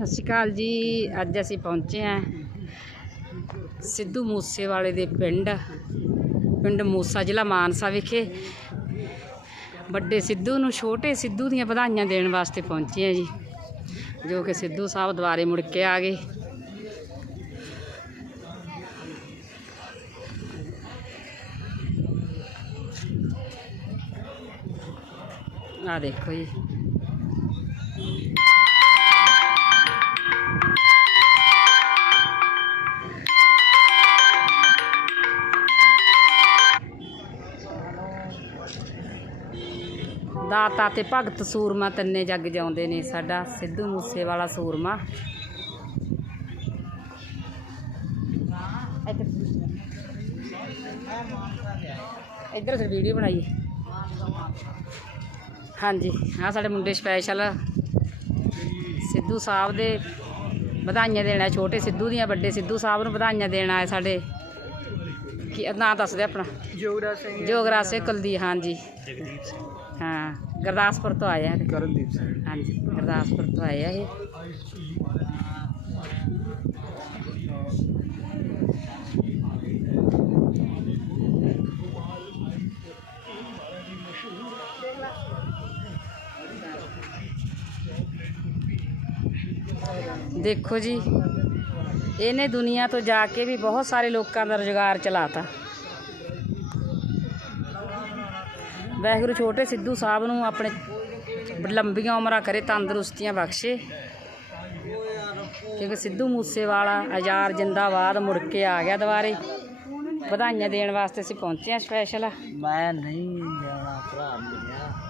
ਸਤਿ ਸ਼੍ਰੀ ਅਕਾਲ ਜੀ। ਅੱਜ ਅਸੀਂ ਪਹੁੰਚੇ ਹਾਂ ਸਿੱਧੂ ਮੂਸੇਵਾਲੇ ਦੇ ਪਿੰਡ ਪਿੰਡ ਮੂਸਾ ਜ਼ਿਲ੍ਹਾ ਮਾਨਸਾ ਵਿਖੇ। ਵੱਡੇ ਸਿੱਧੂ ਨੂੰ, ਛੋਟੇ ਸਿੱਧੂ ਦੀਆਂ ਵਧਾਈਆਂ ਦੇਣ ਵਾਸਤੇ ਪਹੁੰਚੇ ਹਾਂ ਜੀ, ਜੋ ਕਿ ਸਿੱਧੂ ਸਾਹਿਬ ਦੁਆਰੇ ਮੁੜ ਕੇ ਆ ਗਏ। ਆ ਦੇਖੋ ਜੀ। ਦਾਤਾ ਤੇ ਭਗਤ ਸੂਰਮਾ ਤਿੰਨੇ ਜੱਗ ਜਾਉਂਦੇ ਨੇ, ਸਾਡਾ ਸਿੱਧੂ ਮੂਸੇ ਵਾਲਾ ਸੂਰਮਾ। ਇੱਧਰ ਫਿਰ ਵੀਡੀਓ ਬਣਾਈ ਹਾਂਜੀ ਆ ਸਾਡੇ ਮੁੰਡੇ ਸਪੈਸ਼ਲ ਸਿੱਧੂ ਸਾਹਿਬ ਦੇ ਵਧਾਈਆਂ ਦੇਣਾ ਛੋਟੇ ਸਿੱਧੂ ਦੀਆਂ, ਵੱਡੇ ਸਿੱਧੂ ਸਾਹਿਬ ਨੂੰ ਵਧਾਈਆਂ ਦੇਣ ਆਏ ਸਾਡੇ। ਕੀ ਨਾਂ ਦੱਸ ਦੇ ਆਪਣਾ? ਜੋਗਰਾ ਸਿੰਘ ਜੋਗਰਾਜ ਸਿੰਘ ਕੁਲਦੀ ਹਾਂਜੀ। ਜਗਦੀਪ ਸਿੰਘ। ਹਾਂ ਗੁਰਦਾਸਪੁਰ ਤੋਂ ਆਏ ਆ ਇਹ। ਕਰਨਦੀਪ ਸਿੰਘ। ਹਾਂਜੀ ਗੁਰਦਾਸਪੁਰ ਤੋਂ ਆਏ ਆ ਇਹ। ਦੇਖੋ ਜੀ ਇਹਨੇ ਦੁਨੀਆ ਤੋਂ ਜਾ ਕੇ ਵੀ ਬਹੁਤ ਸਾਰੇ ਲੋਕਾਂ ਦਾ ਰੁਜ਼ਗਾਰ ਚਲਾਤਾ। ਵਾਹਿਗੁਰੂ ਛੋਟੇ ਸਿੱਧੂ ਸਾਹਿਬ ਨੂੰ ਆਪਣੇ ਲੰਬੀਆਂ ਉਮਰਾਂ ਕਰੇ, ਤੰਦਰੁਸਤੀਆਂ ਬਖਸ਼ੇ। ਕਿਉਂਕਿ ਸਿੱਧੂ ਮੂਸੇਵਾਲਾ ਆਜ਼ਾਦ ਜਿੰਦਾਬਾਦ ਮੁੜ ਕੇ ਆ ਗਿਆ ਦੁਬਾਰੇ। ਵਧਾਈਆਂ ਦੇਣ ਵਾਸਤੇ ਅਸੀਂ ਪਹੁੰਚੇ ਆ ਸਪੈਸ਼ਲ ਮੈਂ ਨਹੀਂ ਜਾਣਾ, ਭਰਾ ਮੇਰਾ।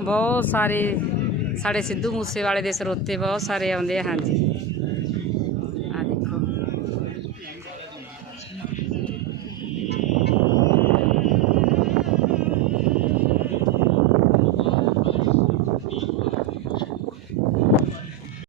ਬਹੁਤ ਸਾਰੇ ਸਾਡੇ ਸਿੱਧੂ ਮੂਸੇਵਾਲੇ ਦੇ ਸਰੋਤੇ ਬਹੁਤ ਸਾਰੇ ਆਉਂਦੇ ਆ ਹਾਂਜੀ